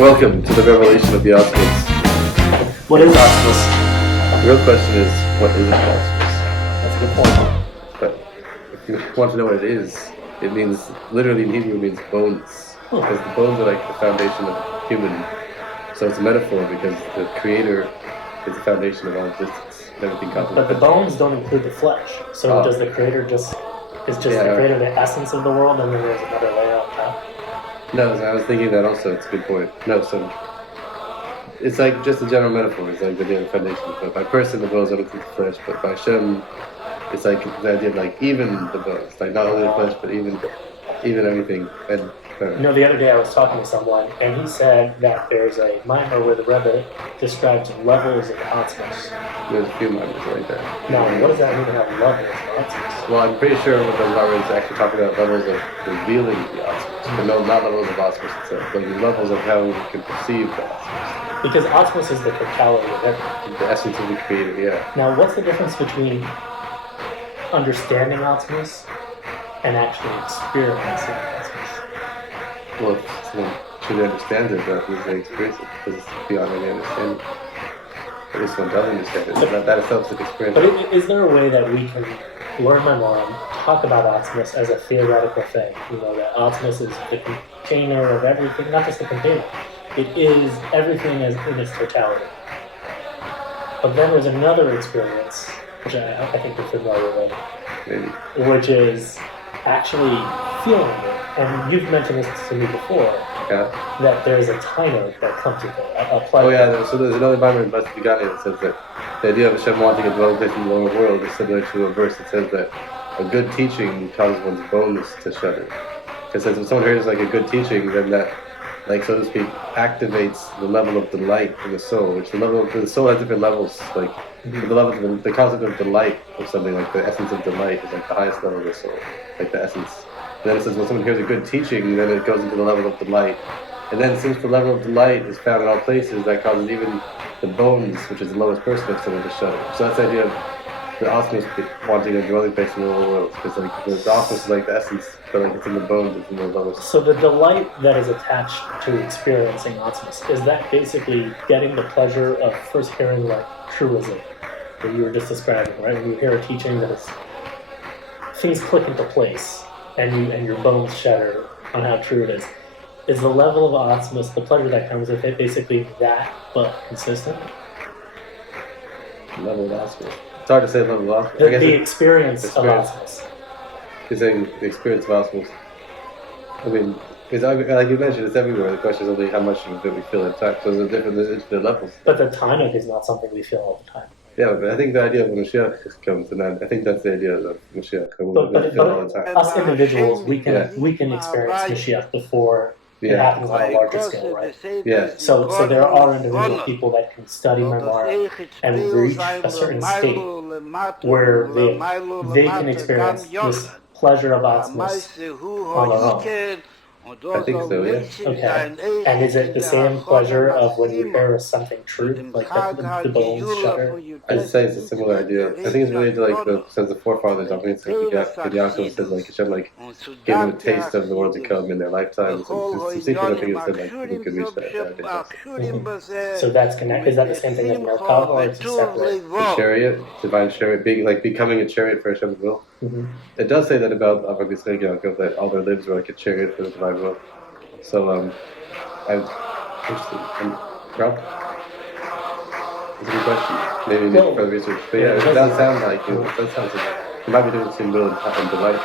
Welcome to the revelation of the osmos. What is osmos? The real question is, what is an osmos? That's a good point. But if you want to know what it is, it means, literally in Hebrew, it means bones. Because the bones are like the foundation of human. So it's a metaphor because the Creator is the foundation of all existence. And everything comes. But the bones don't include the flesh. So does the Creator the Creator the essence of the world, and then there's another layer on top? No, I was thinking that also. It's a good point. No, so it's like just a general metaphor. It's like the idea of foundation. But by person, the bones don't include the flesh. But by Shem, it's like the idea of like even the bones, like not only the flesh, but even everything. And the other day I was talking to someone, and he said that there's a mimer where the Rebbe describes levels of osmos. There's a few mimers right there. Now, what does that mean to have levels of osmos? Well, I'm pretty sure what the mimer is actually talking about levels of revealing the osmos. But no, not levels of osmos itself, but levels of how we can perceive the osmos. Because osmos is the totality of everything. The essence of the Creator, yeah. Now, what's the difference between understanding osmos and actually experiencing osmos? Well, if someone truly understands it, that means they experience it, because it's beyond any understanding. At least one doesn't understand it. That itself is an experience. But is there a way that we can learn Maimon, talk about osmos as a theoretical thing? That osmos is the container of everything, not just the container. It is everything as in its totality. But then there's another experience, which I think you're familiar with, Maybe. which is actually feeling it. And you've mentioned this to me before, that there's a timer that comes with it, a pleasure. Oh yeah, so there's another Bible in Blessed Begotten that says that the idea of Hashem wanting a dwelling place in the lower world is similar to a verse that says that a good teaching causes one's bones to shudder. It says if someone hears like a good teaching, then that, like so to speak, activates the level of delight in the soul, which the soul has different levels, like the level of the concept of delight of something, like the essence of delight is like the highest level of the soul, like the essence. And then it says when someone hears a good teaching, then it goes into the level of delight. And then since the level of delight is found in all places, that causes even the bones, which is the lowest person of someone, to shudder. So that's the idea of the osmos wanting a dwelling place in the lower world, because like the osmos is like the essence, but like it's in the bones, it's in the lowest. So the delight that is attached to experiencing osmos, is that basically getting the pleasure of first hearing like truism that you were just describing, right? When you hear a teaching that things click into place and your bones shatter on how true it is. Is the level of osmos, the pleasure that comes with it, basically that but consistent? Level of osmos. It's hard to say level of osmos. The experience of osmos. You're saying the experience of osmos. I mean, it's, like you mentioned, it's everywhere. The question is only how much of it we feel at time. So there's infinite levels. But the time is not something we feel all the time. Yeah, but I think the idea of when Mashiach comes, and I think that's the idea of Mashiach. But feel all the time. Us individuals, we can experience Mashiach before it happens on a larger scale, right? Yeah. So there are individual people that can study Memoir and reach a certain state where they can experience this pleasure of osmos on their own. I think so, yeah. Okay. And is it the same pleasure of when you hear something true, like the bones shudder? I'd say it's a similar idea. I think it's related to like the sense of forefathers. I mean, it's like Yaakov says like Hashem like gave them a taste of the world to come in their lifetimes. Some secret I think it said like we could reach that. So that's connected. Is that the same thing as Merkava, or it's separate? The chariot, divine chariot, becoming a chariot for Hashem's will. Mm-hmm. It does say that about Yaakov that all their lives were like a chariot for the divine will. So I'm interested. Rob? It's a good question. Maybe we need further research. But yeah, it does sound like it does sound like you might be doing the same will and delight.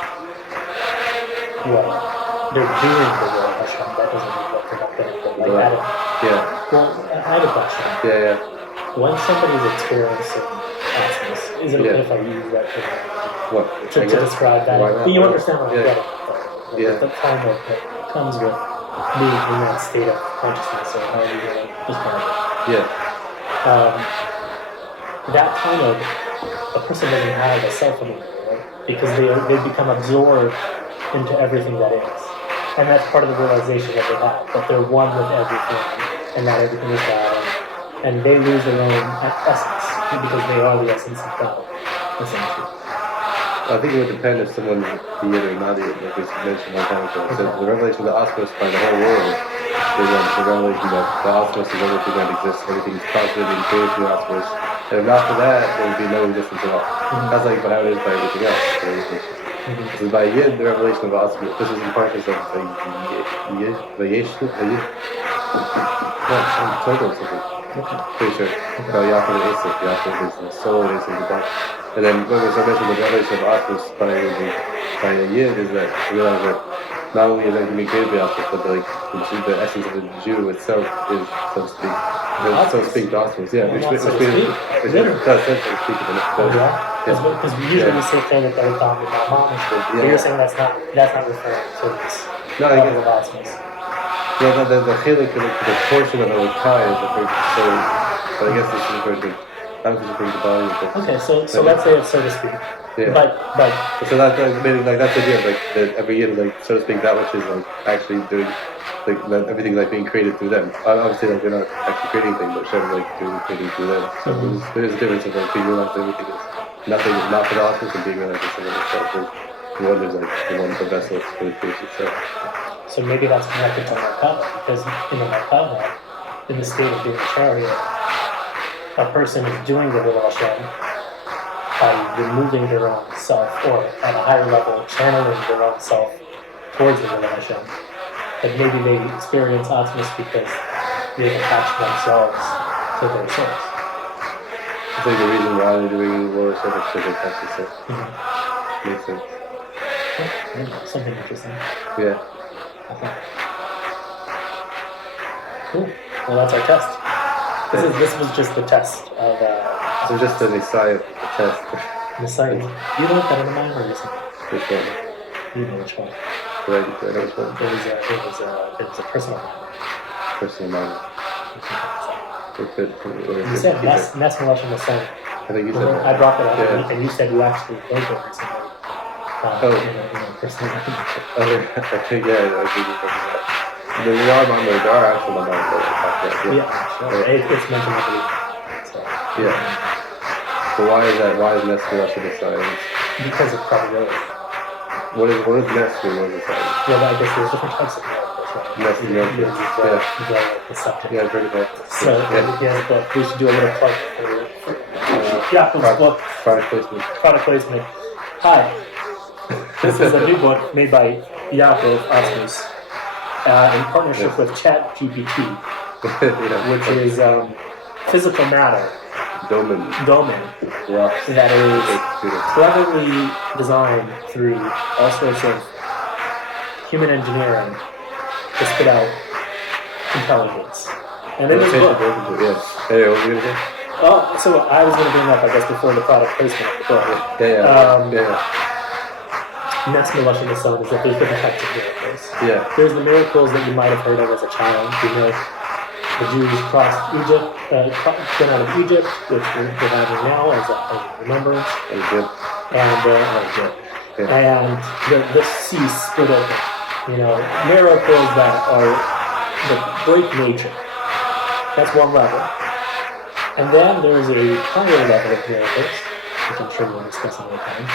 Well, they're doing the will of Hashem. That doesn't mean that they're not getting the light out of it. Yeah. Well, I have a question. Yeah. When somebody's experiencing osmos, is it okay if I use that to describe that? But you understand what I'm getting. The time that comes with being in that state of consciousness, or however you want to describe it. Yeah. That time of a person doesn't have a self anymore, right? Because they become absorbed into everything that is. And that's part of the realization that they have, that they're one with everything, and that everything is God. And they lose their own essence, because they are the essence of God, essentially. I think it would depend if someone did or not did, like we mentioned one time ago. So the revelation of the osmos by the whole world is the revelation that the osmos is everything that exists, everything is constantly being created through the osmos. And if not for that, there would be no existence at all. That's like how it is by everything else. This is by Yid, the revelation of osmos. This is in practice of the Yeshu. No, I'm told something. Pretty sure. About Yaakov and Esau. Yaakov is the soul, Esau is the body. And then when we mentioned the revelation of osmos by a Yid is that you realize that not only is everything being created by osmos, but the essence of the Jew itself is, so to speak, the osmos. Yeah, which does sense to speak of it. Because usually we say things that they're talking about moms, but you're saying that's not referring to this level of osmos. Yeah, the chilik, the portion of Elokai is referred to soul. But I guess this is referred to, I don't think it's referring to body. Okay, so let's say it's so to speak. Yeah. But so that's meaning like that's the idea of like that every year, like so to speak, that which is like actually doing like that everything like being created through them. Obviously, like they're not actually creating anything, but Shem like doing creating through them. So there's a difference of like being realized that everything is nothing is not for the osmos and being realized that someone itself is one is like the one the vessel for the creation itself. So maybe that's connected to Merkava, because in the Merkava, in the state of being a chariot, a person is doing the will of Hashem by removing their own self, or at a higher level, channeling their own self towards the will of Hashem. But maybe they experience Atmas because they've attached themselves to their souls. I think the reason why they're doing lower service is because they attach themselves. Makes sense. Yeah, something interesting. Yeah. Okay. Cool. Well, that's our test. This was just the test of. So just the Messiah test. Messiah. You know what that in mind or is it? Which one? You know which one. Right, I know which one. It was a personal mind. Personal mind. You said Ness Melech Messiah. I think you said that. I brought that up, and you said you actually wrote it recently. Personal mind. I think, yeah, I think you said that. There are actual mind that sure. It's meant to make it. So. Yeah. So why is that? Why is Ness Melech Messiah? Because of probability. What is Ness mean? What is it? Yeah, I guess there's different types of miracles, right? Ness and miracles. The subject. Yeah, I've heard about it. So, he has a book. We should do a little plug for Yaakov's book. Product placement. Hi. This is a new book made by Yaakov Asmus in partnership with ChatGPT, which is physical matter. Domain. That is cleverly designed through all sorts of human engineering to spit out intelligence. And in this book, Hey, what were you going to say? oh, so I was going to bring up, I guess, before the product placement of the book. Ness Melech Messiah is that there's different types of miracles. Yeah. There's the miracles that you might have heard of as a child. You know, the Jews crossed Egypt, came out of Egypt, which we're having now as a remembrance. Egypt. And the sea split open. You know, miracles that break nature. That's one level. And then there's a higher level of miracles, which I'm sure we'll discuss another time,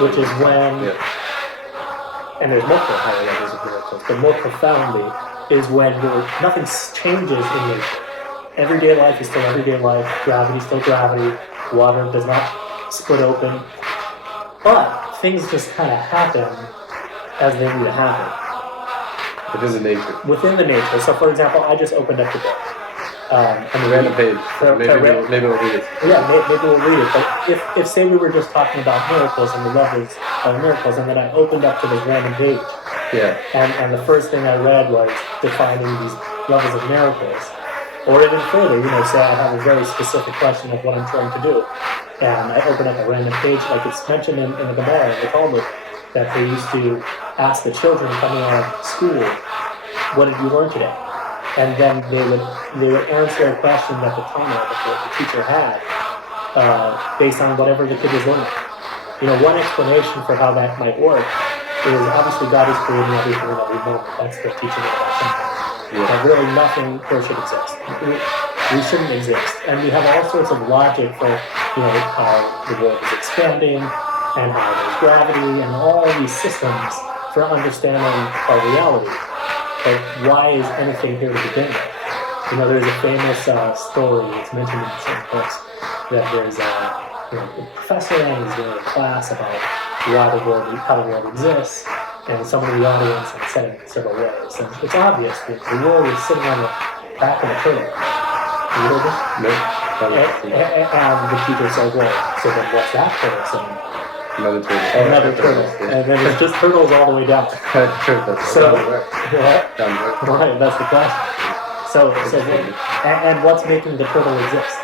which is when, and there's multiple higher levels of miracles, but more profoundly is when nothing changes in nature. Everyday life is still everyday life, gravity is still gravity, water does not split open, but things just kind of happen as they need to happen. Within the nature. So for example, I just opened up the book. And the random page. Maybe we'll read it. Yeah, maybe we'll read it. But if say we were just talking about miracles and the levels of miracles, and then I opened up to this random page. Yeah. And the first thing I read was defining these levels of miracles. Or even further, say I have a very specific question of what I'm trying to do. And I open up a random page, like it's mentioned in the Gemara, in the Talmud, that they used to ask the children coming out of school, what did you learn today? And then they would answer a question that the Tana, the teacher had, based on whatever the kid was learning. One explanation for how that might work is obviously God is creating everything in every moment. That's the teaching of Hashem. That really nothing here should exist. We shouldn't exist. And we have all sorts of logic for, how the world is expanding and how there's gravity and all these systems for understanding our reality. But why is anything here to begin with? You know, there's a famous story, it's mentioned in certain books, that there's a professor and he's doing a class about how the world exists, and someone in the audience has said it in several ways. And it's obvious that the world is sitting on the back of a turtle. You know this? No. And the teacher says, well, so then what's that turtle saying? Another turtle. Another turtle. Yeah. And then it's just turtles all the way down. So, right, that's the question. And what's making the turtle exist?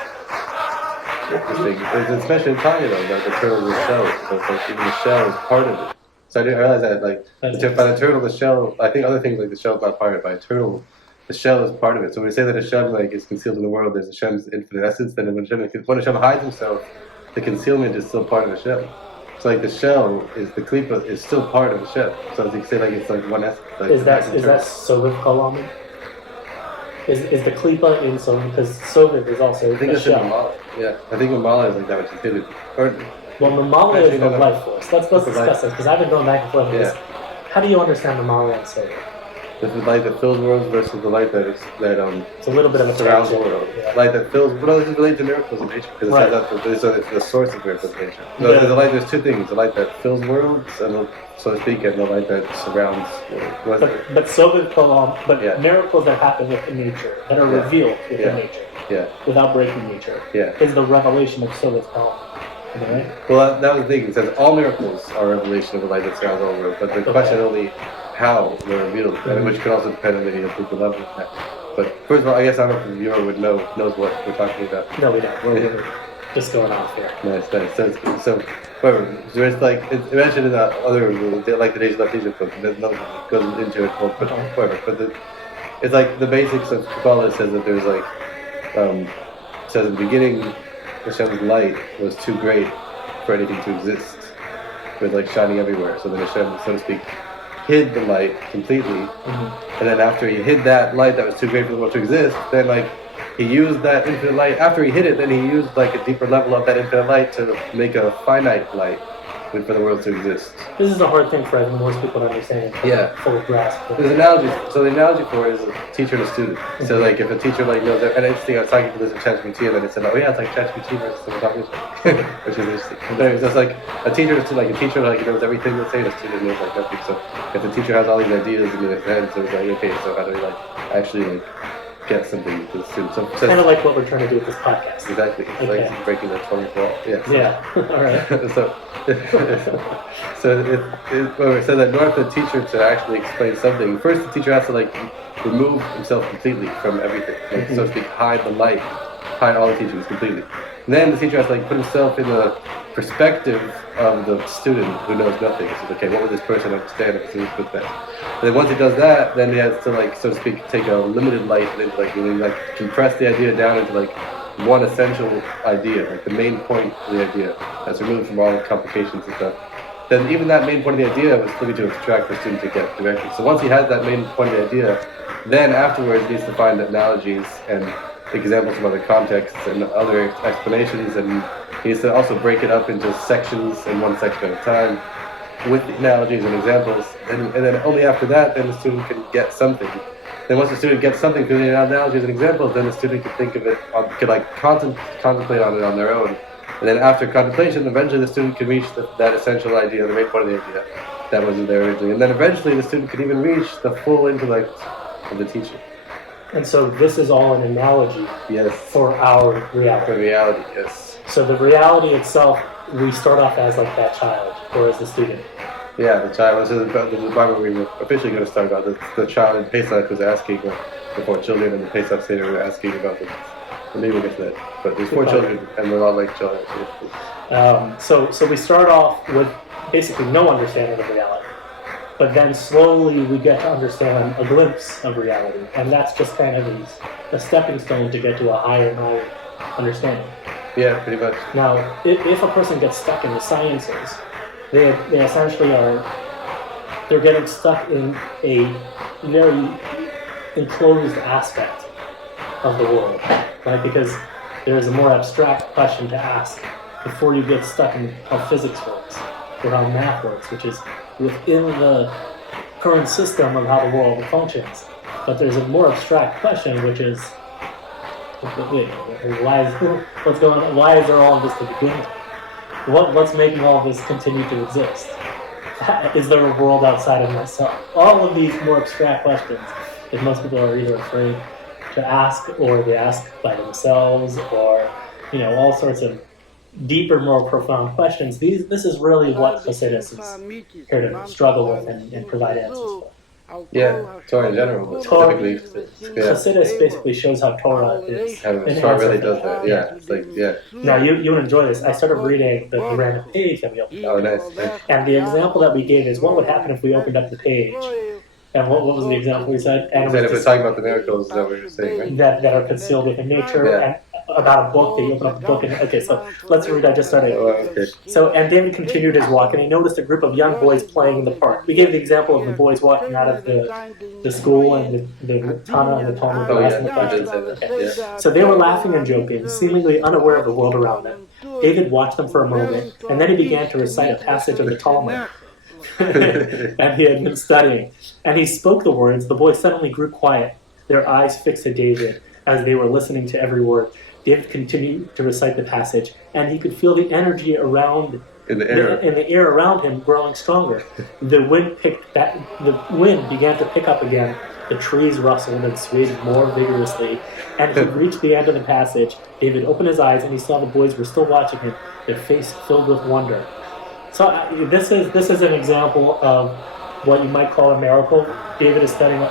Interesting. It's especially in Tanya though, that the turtle is shell. So it's like even the shell is part of it. So I didn't realize that by the turtle, the shell, I think other things like the shell is not part of it. By a turtle, the shell is part of it. So when we say that Hashem is concealed in the world, there's Hashem's infinite essence, then when Hashem hides himself, the concealment is still part of Hashem. So like the shell is the klipa is still part of Hashem. So as you can say like it's like one essence. Like is that Soviv Kalaman? Is the klipa in Soviv? Because Soviv is also I think it's in Mamala. Yeah, I think Mamala is like that, which is hidden. Well, Mamala is the life force. Let's discuss this because I've been going back and forth on this. How do you understand Mamala and Soviv? This is light that fills worlds versus the light it's a little bit of a surrounds the world. Yeah. Light that fills. Well, this is related to miracles in nature because it's the source of miracles in nature. So there's two things: the light that fills worlds, and so to speak, and the light that surrounds worlds. But Soviv Kalam, miracles that happen within nature, that are revealed within nature, without breaking nature, is the revelation of Soviv Kalam. Right? Well, that was the thing. It says all miracles are a revelation of the light that surrounds all the world, but the question only how they're revealed, and which could also depend on the people level. But first of all, I guess I don't know if the viewer knows what we're talking about. No, we don't. We're just going off here. Nice. So whatever. So it's like it's mentioned in the other like the Days Left Egypt book. There's nothing that goes into it, but whatever. But it's like the basics of Kabbalah says that there's like says in the beginning, Hashem's light was too great for anything to exist. It was like shining everywhere. So then Hashem, so to speak, hid the light completely, and then after he hid that light that was too great for the world to exist, then like he used that infinite light. After he hid it, then he used like a deeper level of that infinite light to make a finite light for the world to exist. This is a hard thing for most people to understand. Full grasp. There's analogy. So the analogy for it is a teacher and a student. So like if a teacher like knows, and it's interesting. I was talking to this in ChatGPT, and then it said, oh yeah, it's like ChatGPT versus the talking, which is interesting. So it's like a teacher and a student. Like a teacher like knows everything they say, and a student knows like nothing. So if the teacher has all these ideas in his head, so it's like okay, so how do we like actually like get something to the student? So kind of like what we're trying to do with this podcast. Exactly. It's like breaking the 20th wall. Yeah. All right. So it said that in order for the teacher to actually explain something, first the teacher has to like remove himself completely from everything, like, so to speak, hide the light, hide all the teachings completely. And then the teacher has to like put himself in the perspective of the student who knows nothing. So okay, what would this person understand if he put that? And then once he does that, then he has to like, so to speak, take a limited light and then like really like compress the idea down into like one essential idea, like the main point of the idea that's removed from all the complications and stuff. Then even that main point of the idea was still to extract the student to get directly. So once he has that main point of the idea, then afterwards he needs to find analogies and examples from other contexts and other explanations, and he needs to also break it up into sections and one section at a time with analogies and examples, and then only after that then the student can get something. Then once the student gets something through the analogies and examples, then the student can think of it, could like contemplate on it on their own. And then after contemplation, eventually the student can reach that essential idea, the main point of the idea that wasn't there originally. And then eventually the student can even reach the full intellect of the teacher. And so this is all an analogy for our reality. For reality, yes. So the reality itself, we start off as like that child, or as the student. Yeah, the child. This is the Bible we were officially going to start about. The child in Pesach was asking the 4 children, and the Pesach Seder were asking about the. Maybe we'll get to that. But there's 4 children, and they're all like children. So we start off with basically no understanding of reality. But then slowly we get to understand a glimpse of reality. And that's just kind of a stepping stone to get to a higher and higher understanding. Yeah, pretty much. Now, if a person gets stuck in the sciences, they essentially they're getting stuck in a very enclosed aspect of the world, right? Because there's a more abstract question to ask before you get stuck in how physics works or how math works, which is within the current system of how the world functions. But there's a more abstract question, which is, wait, what's going on? Why is there all of this to begin with? What's making all of this continue to exist? Is there a world outside of myself? All of these more abstract questions that most people are either afraid to ask, or they ask by themselves, or all sorts of deeper, more profound questions. This is really what Hasidus is here to struggle with and provide answers for. Yeah, Torah in general, but specifically, Hasidus basically shows how Torah is. Torah really does that. Yeah, it's like Now you would enjoy this. I started reading the random page that we opened up. Oh, nice. And the example that we gave is what would happen if we opened up the page. And what was the example we said? And if we're talking about the miracles that we were saying, right? That are concealed within nature, and about a book, that you open up a book, and okay, so let's read. I just started. Okay. So, and David continued his walk, and he noticed a group of young boys playing in the park. We gave the example of the boys walking out of the school and the Tana and the Talmud. So they were laughing and joking, seemingly unaware of the world around them. David watched them for a moment, and then he began to recite a passage of the Talmud. And he had been studying. And he spoke the words. The boys suddenly grew quiet, their eyes fixed at David as they were listening to every word. David continued to recite the passage, and he could feel the energy around in the air around him growing stronger. The wind began to pick up again. The trees rustled and swayed more vigorously. And he reached the end of the passage. David opened his eyes, and he saw the boys were still watching him, their face filled with wonder. So this is an example of what you might call a miracle. David is studying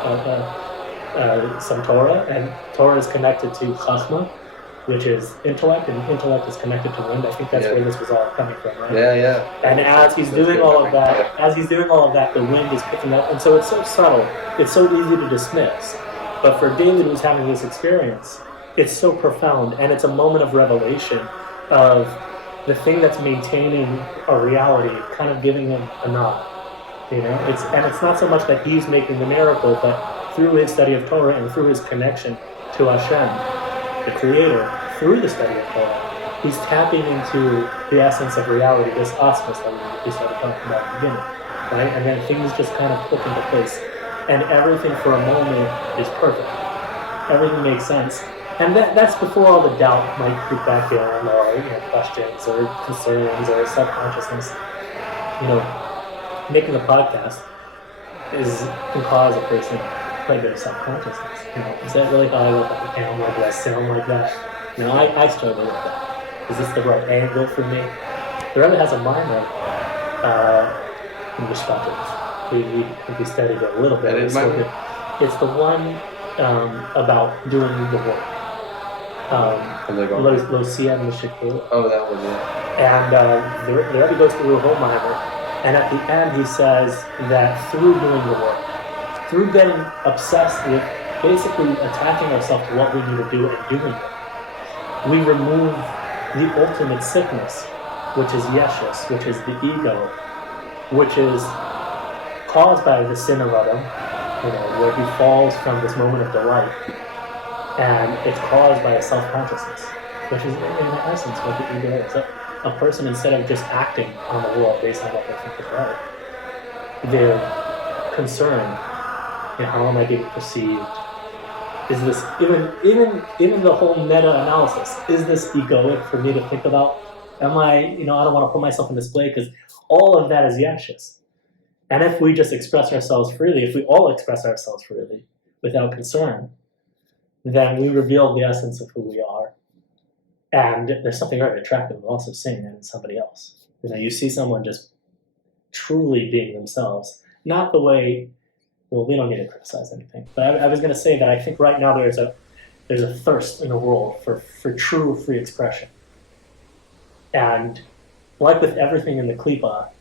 some Torah, and Torah is connected to Chachma, which is intellect, and intellect is connected to wind. I think that's where this was all coming from, right? Yeah. And as he's doing all of that, the wind is picking up, and so it's so subtle, it's so easy to dismiss. But for David, who's having this experience, it's so profound, and it's a moment of revelation of the thing that's maintaining a reality, kind of giving him a nod. It's not so much that he's making the miracle, but through his study of Torah and through his connection to Hashem, the Creator, through the study of Torah, he's tapping into the essence of reality, this osmos that we started talking about at the beginning, right? And then things just kind of click into place, and everything for a moment is perfect. Everything makes sense. And that's before all the doubt might creep back in, or questions or concerns or self-consciousness. Making a podcast can cause a person quite a bit of self-consciousness. Is that really how I look at the camera? Do I sound like that? I struggle with that. Is this the right angle for me? The Rebbe has a minor in Mishpatim. We studied it a little bit. It's the one about doing the work. Lo Siyam Mishikul. Oh, that one, yeah. And the Rebbe goes through a whole minor, and at the end he says that through doing the work, through getting obsessed with basically attaching ourselves to what we need to do and doing it, we remove the ultimate sickness, which is yeshus, which is the ego, which is caused by the sin of Adam, where he falls from this moment of delight. And it's caused by a self-consciousness, which is in essence what the ego is. A person, instead of just acting on the world based on what they think is right, they're concerned, how am I being perceived? Is this, even the whole meta-analysis, is this egoic for me to think about? Am I, I don't want to put myself in display, because all of that is yeshus. And if we just express ourselves freely, if we all express ourselves freely, without concern, then we reveal the essence of who we are. And there's something very attractive of also seeing that in somebody else. You see someone just truly being themselves. Not the way, we don't need to criticize anything. But I was going to say that I think right now there's a thirst in the world for true free expression. And like with everything in the Klippa,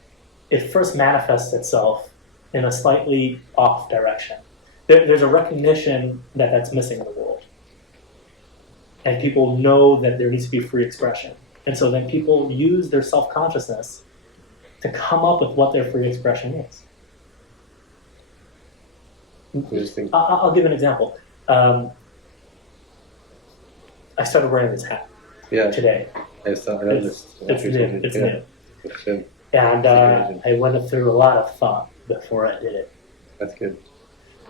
it first manifests itself in a slightly off direction. There's a recognition that that's missing in the world. And people know that there needs to be free expression. And so then people use their self-consciousness to come up with what their free expression is. Interesting. I'll give an example. I started wearing this hat today. It's new. It's new. And I went through a lot of thought before I did it. That's good.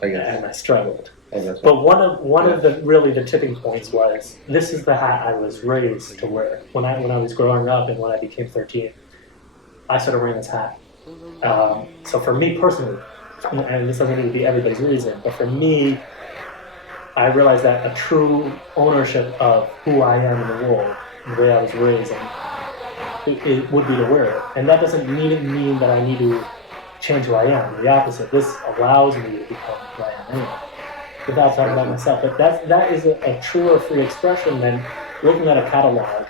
I guess. and I struggled. Oh, that's But right. one of the tipping points was this is the hat I was raised to wear when I was growing up and when I became 13. I started wearing this hat. So for me personally, and this doesn't need to be everybody's reason, but for me, I realized that a true ownership of who I am in the world, the way I was raised, and it would be to wear it. And that doesn't mean that I need to change who I am. The opposite. This allows me to become who I am anyway, without talking about myself. But that is a truer free expression than looking at a catalog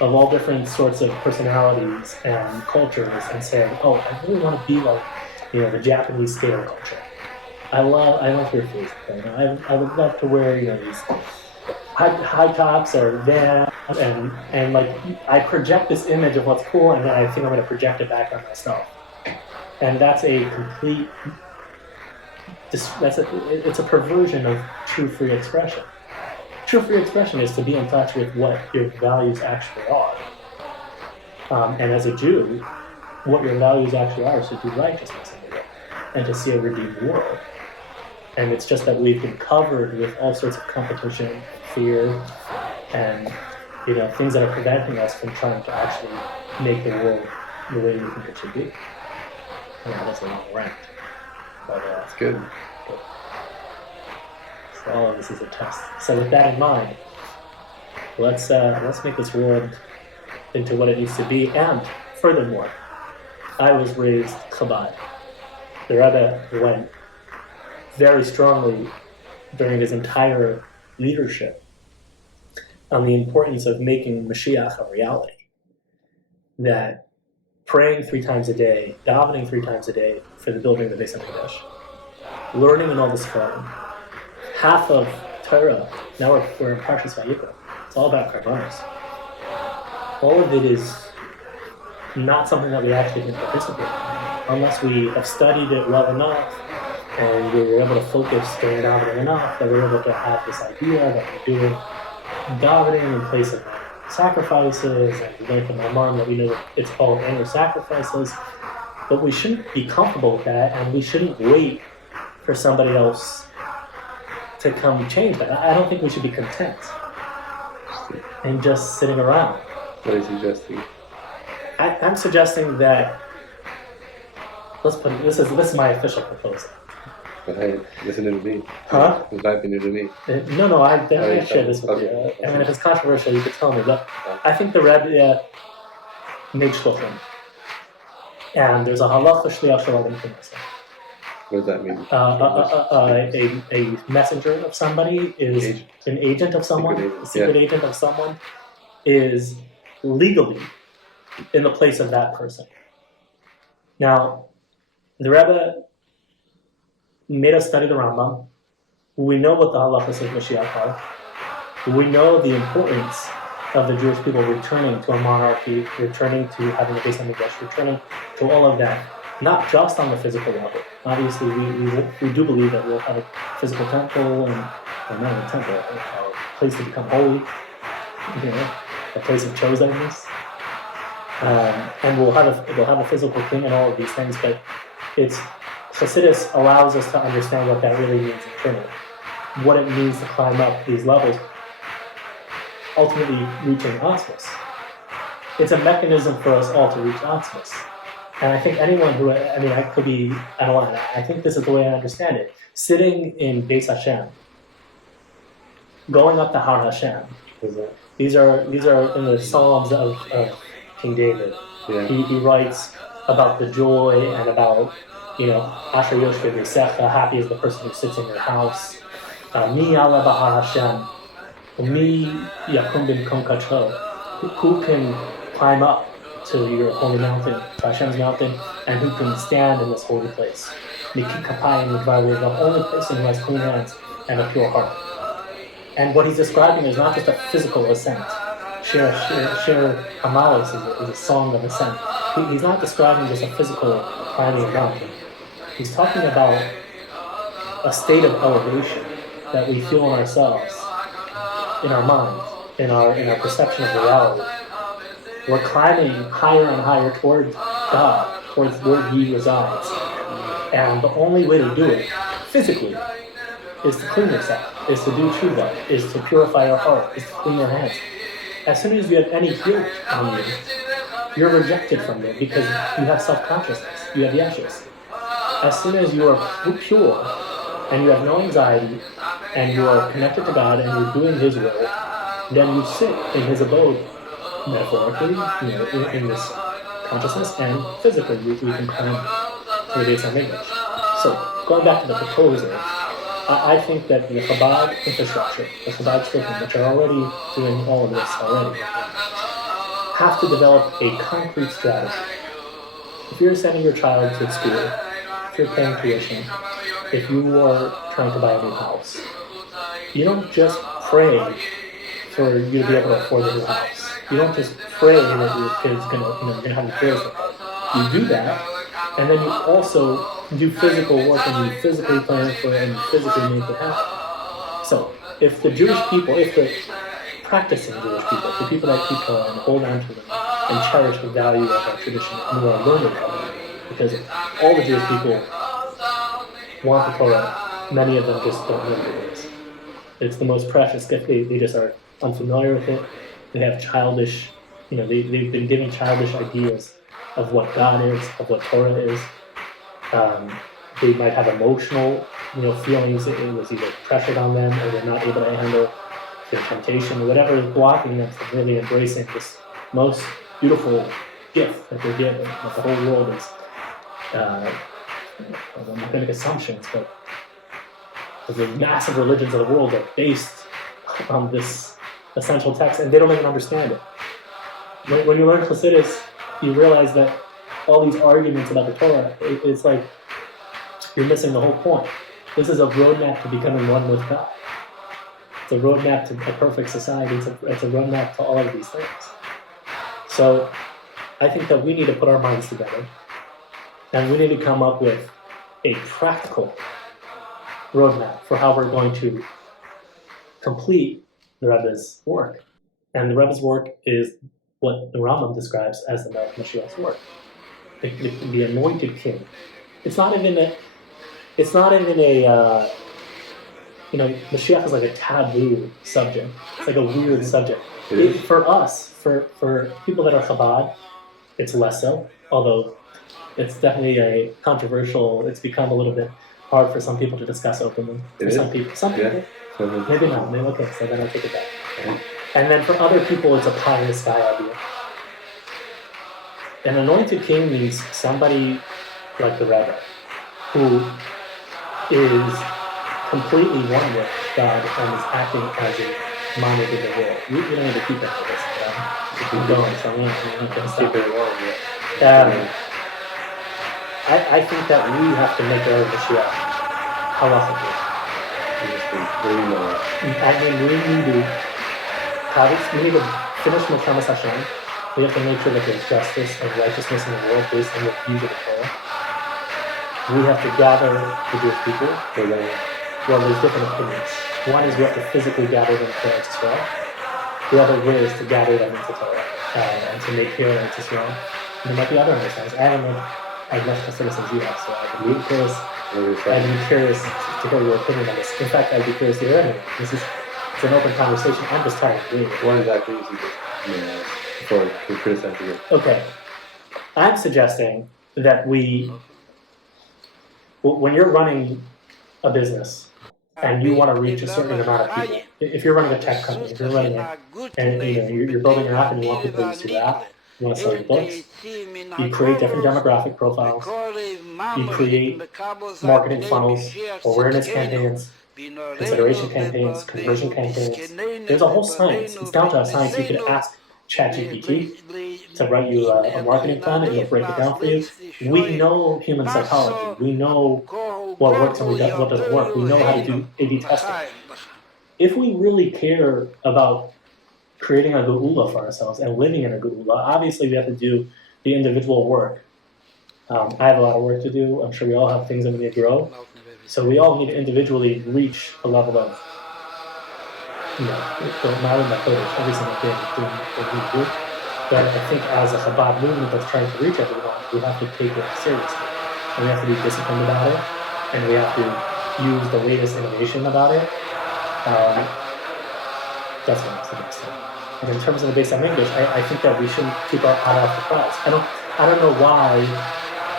of all different sorts of personalities and cultures and saying, oh, I really want to be like, the Japanese skater culture. I love your food. I would love to wear, these high tops or Vans, and like I project this image of what's cool, and then I think I'm going to project it back on myself. And that's a complete. It's a perversion of true free expression. True free expression is to be in touch with what your values actually are. And as a Jew, what your values actually are is to do righteousness in the world and to see a redeemed world. And it's just that we've been covered with all sorts of competition, fear, and things that are preventing us from trying to actually make the world the way we think it should be. That's a long rant, but It's good. So all of this is a test. So with that in mind, let's make this world into what it needs to be. And furthermore, I was raised Chabad. The Rebbe went very strongly during his entire leadership on the importance of making Mashiach a reality. That praying 3 times a day, davening 3 times a day for the building of the Beis HaMikdash, learning in all the Sfarim, half of Torah, now we're in Parshas Vayikra, it's all about karbanos. All of it is not something that we actually can participate in, unless we have studied it well enough and we were able to focus during davening enough that we're able to have this idea that we're doing davening in place of sacrifices, and we learn from our mom that we know that it's all inner sacrifices, but we shouldn't be comfortable with that, and we shouldn't wait for somebody else to come change that. I don't think we should be content and just sitting around. What are you suggesting? I'm suggesting that, let's put it, this is my official proposal. But hey, listen to me. Huh? It might be new to me. No, I definitely share this with Okay. you. I mean, if it's controversial, you could tell me. But I think the Rebbe made shluchim. And there's a halacha shliach shel adam k'nasa. What does that mean? A messenger of somebody is an agent of someone, a secret agent of someone is legally in the place of that person. Now, the Rebbe made us study the Rambam. We know what the halachas of Mashiach are. We know the importance of the Jewish people returning to a monarchy, returning to having a Beis HaMikdash, returning to all of that, not just on the physical level. Obviously, we do believe that we'll have a physical temple, and not a temple, a place to become holy, a place of chosenness, and we'll have a physical king and all of these things. But Chassidus allows us to understand what that really means internally, what it means to climb up these levels, ultimately reaching Atzmos. It's a mechanism for us all to reach Atzmos. And I think anyone who, I think this is the way I understand it. Sitting in Beis Hashem, going up to Har Hashem, these are in the Psalms of King David. Yeah. He writes about the joy and about, Asher Yoshve B'Secha, happy is the person who sits in your house. Mi ala Bahar Hashem, Mi Yakum B'Mkom Kacho, who can climb up to your holy mountain, to Hashem's mountain, and who can stand in this holy place. Niki Kapayim Midvar, the only person who has clean hands and a pure heart. And what he's describing is not just a physical ascent. Shir Hamalis is a song of ascent. He's not describing just a physical climbing a mountain. He's talking about a state of elevation that we feel in ourselves, in our minds, in our perception of reality. We're climbing higher and higher towards God, towards where He resides. And the only way to do it physically is to clean yourself, is to do tshuva, is to purify your heart, is to clean your hands. As soon as you have any guilt on you, you're rejected from it because you have self-consciousness, you have yeshus. As soon as you are pure and you have no anxiety and you are connected to God and you're doing His will, then you sit in His abode, metaphorically, in this consciousness, and physically we can climb to the Beis HaMikdash. So going back to the proposal, I think that the Chabad infrastructure, the Chabad Shluchim, which are already doing all of this already, have to develop a concrete strategy. If you're sending your child to school, if you're paying tuition, if you are trying to buy a new house, you don't just pray for you to be able to afford a new house. You don't just pray that your kid's gonna have a bills. You do that, and then you also do physical work and you physically plan for it and you physically make it happen. So if the Jewish people, if the practicing Jewish people, the people that keep Torah and hold on to them and cherish the value of our tradition and who are learning of it, because all the Jewish people want the Torah, many of them just don't know what it is. It's the most precious gift. They just are unfamiliar with it. They have childish, they've been given childish ideas of what God is, of what Torah is. They might have emotional, feelings. It was either pressured on them or they're not able to handle their temptation or whatever is blocking them from really embracing this most beautiful gift that they're given. That the whole world is, I'm not going to make assumptions, but the massive religions of the world are based on this essential text, and they don't even understand it. When you learn Chassidus, you realize that all these arguments about the Torah, it's like you're missing the whole point. This is a roadmap to becoming one with God. It's a roadmap to a perfect society. It's a roadmap to all of these things. So I think that we need to put our minds together, and we need to come up with a practical roadmap for how we're going to complete the Rebbe's work. And the Rebbe's work is what the Rambam describes as the Melech Mashiach's work. The anointed king. It's not even a Mashiach is like a taboo subject. It's like a weird subject. For us, for people that are Chabad, it's less so, although it's definitely a controversial, it's become a little bit hard for some people to discuss openly. For some people, maybe not. Maybe, okay, so then I take it back. Yeah. And then for other people, it's a pie in the sky idea. An anointed king means somebody like the Rebbe, who is completely one with God and is acting as a monarch in the world. You don't need to keep up with this. Keep going, so I'm not going to stop. Keep it along, I think that we have to make our Mashiach halachically. I mean, we need to finish Milchemas Hashem. We have to make sure that there's justice and righteousness in the world based on the views of the Torah. We have to gather the Jewish people. Well, there's different opinions. One is we have to physically gather them to Eretz Yisrael. The other way is to gather them into Torah and to make here Eretz Yisrael. And there might be other understandings. I haven't read as much Chassidus as you have, so I'd be curious to hear your opinion on this. In fact, I'd be curious to hear anyway. It's an open conversation. I'm just tired of doing it. What exactly is it? Before we criticize it. Okay. I'm suggesting that when you're running a business and you want to reach a certain amount of people, if you're running a tech company, if you're running it, and you're building an app and you want people to use your app, you want to sell your books, you create different demographic profiles, you create marketing funnels, awareness campaigns, consideration campaigns, conversion campaigns. There's a whole science. It's down to a science. You could ask ChatGPT to write you a marketing plan and it'll break it down for you. We know human psychology. We know what works and what doesn't work. We know how to do A/B testing. If we really care about creating a geula for ourselves and living in a geula, obviously we have to do the individual work. I have a lot of work to do. I'm sure we all have things that we need to grow. So we all need to individually reach a level of, not in the codage, every single day doing what we do. But I think as a Chabad movement that's trying to reach everyone, we have to take it seriously. and we have to be disciplined about it, and we have to use the latest innovation about it. That's what I'm saying. And in terms of the base of English, I think that we shouldn't keep our eye off the prize. I don't know why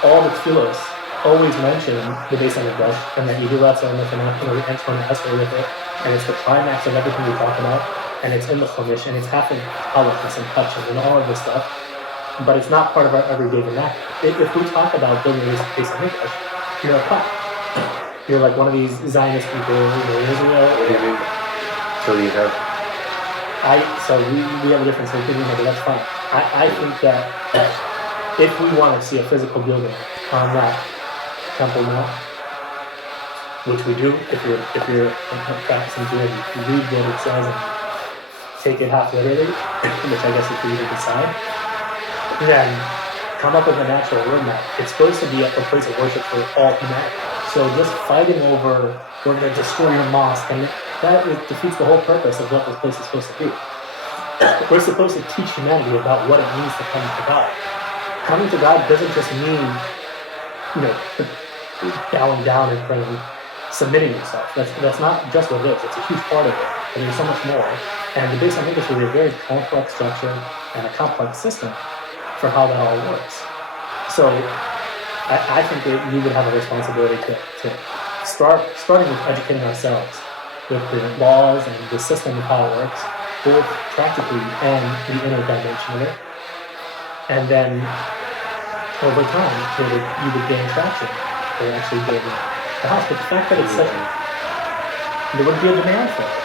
all the tefillos always mention the base of English, and that you do lots of and we enter an esrei with it, and it's the climax of everything we talk about, and it's in the Chumash, and it's half in halachas and touching and all of this stuff, but it's not part of our everyday vernacular. If we talk about building the base of English, you're like, what? You're like one of these Zionist people in Israel. What do you mean? So you have. So we have a difference in opinion, but that's fine. I think that if we want to see a physical building on that temple mount, which we do, if you're practicing Judaism, you read what it says and take it half literally, which I guess is for you to decide, then come up with a natural aroma. It's supposed to be a place of worship for all humanity. So just fighting over, we're going to destroy your mosque, and that defeats the whole purpose of what this place is supposed to do. We're supposed to teach humanity about what it means to come to God. Coming to God doesn't just mean, bowing down and praying, submitting yourself. That's not just what it is. It's a huge part of it, but there's so much more. And the base of English is a very complex structure and a complex system for how that all works. So I think that we would have a responsibility to starting with educating ourselves with the laws and the system of how it works, both practically and the inner dimension of it. And then over time, you would gain traction or actually gain the house. But the fact that it's such, there would be a demand for it.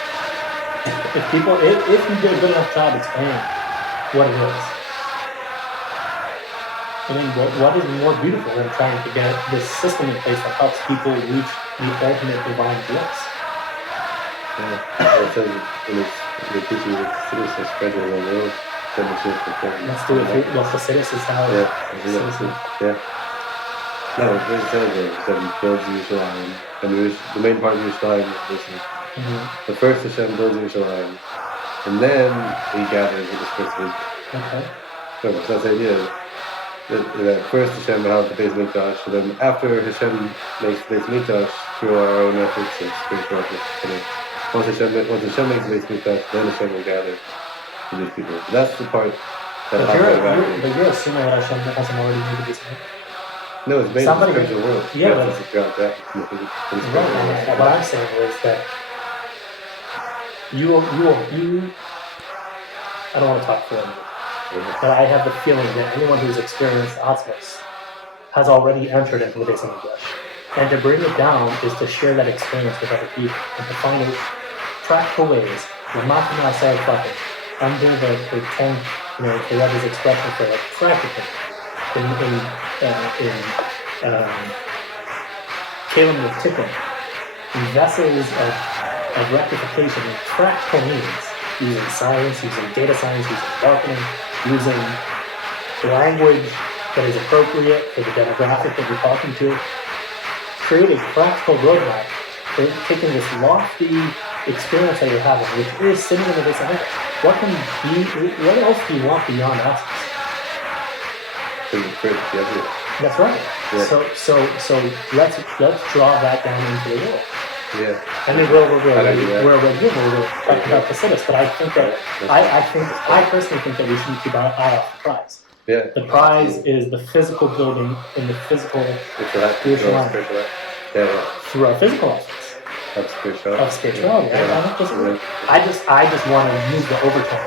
If you did a good enough job explaining what it is, I mean, what is more beautiful than trying to get this system in place that helps people reach the ultimate divine bliss? Yeah, it says in the teaching that Chassidus is spread all over the world. Let's do it. Well, Chassidus is how. Yeah. No, it says that he builds Yerushalayim, and the main part of Yerushalayim is this. The first Hashem builds Yerushalayim, and then he gathers with his first Israel. Okay. So that's the idea. That first Hashem will have the Beis Mikdash, and then after Hashem makes the Beis Mikdash through our own efforts and spiritual efforts. Once Hashem makes the Beis Mikdash, then Hashem will gather with these people. That's the part that but you're assuming that Hashem hasn't already made the Beis Mikdash. No, it's made in the spiritual world. Yeah, but what I'm saying is that you I don't want to talk for a minute. But I have the feeling that anyone who's experienced Atmos has already entered into the Beis Hamikdash. And to bring it down is to share that experience with other people and to find practical ways, under the term, the Rebbe's expression for it, practical, in Kalim with Tikkun, in vessels of rectification in practical means, using science, using data science, using marketing, using language that is appropriate for the demographic that you're talking to. Create a practical roadmap for taking this lofty experience that you're having, which is sitting in the Beis Hamikdash. What else do you want beyond us? That's right. Yeah. So let's draw that down into the world. Yeah. And then we're talking about Chassidus, but I think that I personally think that we shouldn't keep our eye off the prize. Yeah. The prize is the physical building in the physical Yerushalayim. Through our physical essence. Of spirituality. Yeah. I don't disagree. I just want to use the overtone.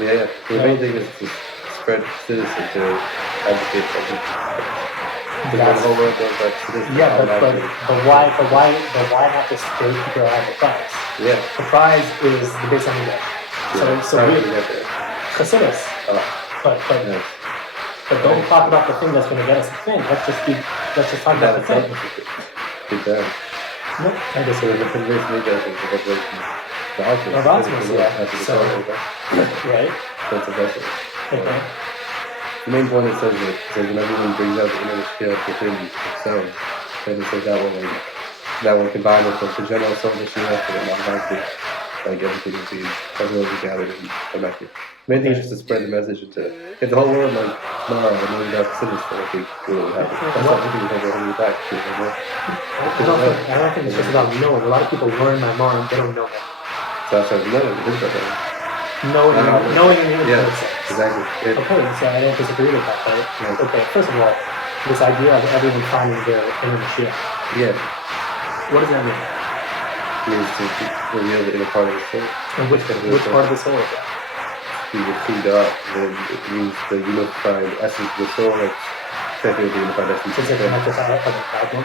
Yeah. The main thing is to spread Chassidus and to advocate for but why not just give people out the prize? Yeah. The prize is the Beis Hamikdash. So we Chassidus. But don't talk about the thing that's going to get us the thing. Let's just talk about the thing. No, I disagree. The Beis Mikdash is the revelation. The Atmos, right? That's a vessel. Okay. The main point it says when everyone brings out the inner scale within themselves, then it says that will combine with the general self-issue for the non-likely like everything will be, everyone will be gathered and come back here. Main thing is just to spread the message into the whole world. Like tomorrow, I know you got sinners for what we will happen. That's not everything we're going to hold you back. I don't think it's just about knowing. A lot of people learn my mom, they don't know me. So that's what knowing is better. Knowing in Yeah, sense. exactly. Okay, so I don't disagree with that, right? Yeah. Okay, first of all, this idea of everyone finding their inner Mashiach. Yeah. What does that mean? It means to reveal the inner part of the soul. And which part of the soul is that? You would feed up, then it means the unified essence of the soul, like technically the unified essence of Is the it soul. connected to other problem?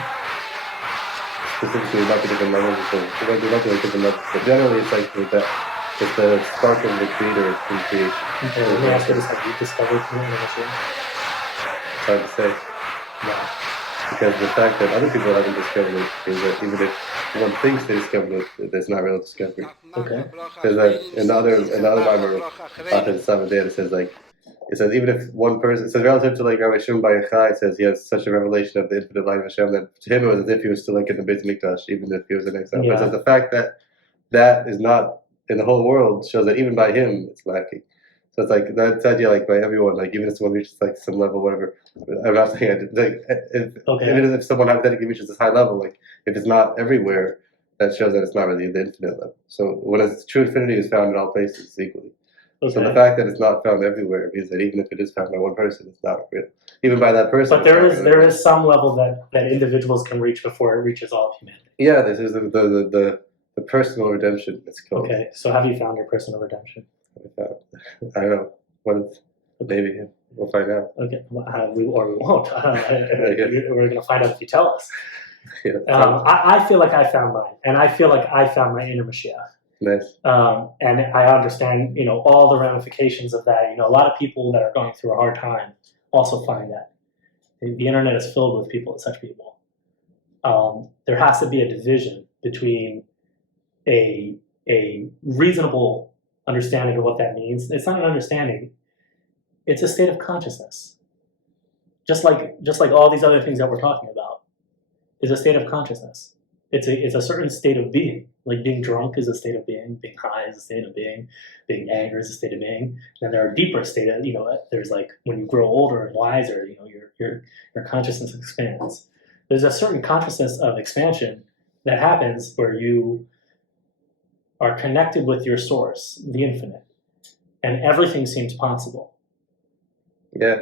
Specifically about the different levels of soul. We like the different levels, but generally it's like that. It's the spark of the creator in creation. Okay, let me ask you this: have you discovered your inner Mashiach? It's hard to say. No. Because the fact that other people haven't discovered it is that even if one thinks they discovered it, that's not real discovery. Okay. Because like in the other Bible, after the seventh day, it says even if one person, it says relative to like Rabbi Shimon Bar Yochai, it says he has such a revelation of the infinite light of Hashem that to him it was as if he was still like in the Beit Mikdash, even if he was in exile. Yeah. But it says the fact that that is not in the whole world shows that even by him it's lacking. So it's like that idea, like by everyone, like even if someone reaches like some level, whatever. I'm not saying I did, like even if someone hypothetically reaches this high level, like if it's not everywhere, that shows that it's not really the infinite level. So when it's true infinity is found in all places equally. Okay. So the fact that it's not found everywhere means that even if it is found by one person, it's not real. Even by that person. But there is some level that individuals can reach before it reaches all of humanity. Yeah, this is the personal redemption. It's called. Okay, so have you found your personal redemption? I don't know. What is maybe we'll find out. Okay, we won't. We're going to find out if you tell us. Yeah, I feel like I found mine, and I feel like I found my inner Mashiach. nice. And I understand, all the ramifications of that. A lot of people that are going through a hard time also find that. The internet is filled with such people. There has to be a division between a reasonable understanding of what that means. It's not an understanding. It's a state of consciousness. Just like all these other things that we're talking about is a state of consciousness. It's a certain state of being. Like being drunk is a state of being high is a state of being angry is a state of being. And there are deeper state of, there's like when you grow older and wiser, your consciousness expands. There's a certain consciousness of expansion that happens where you are connected with your source, the infinite, and everything seems possible. Yeah,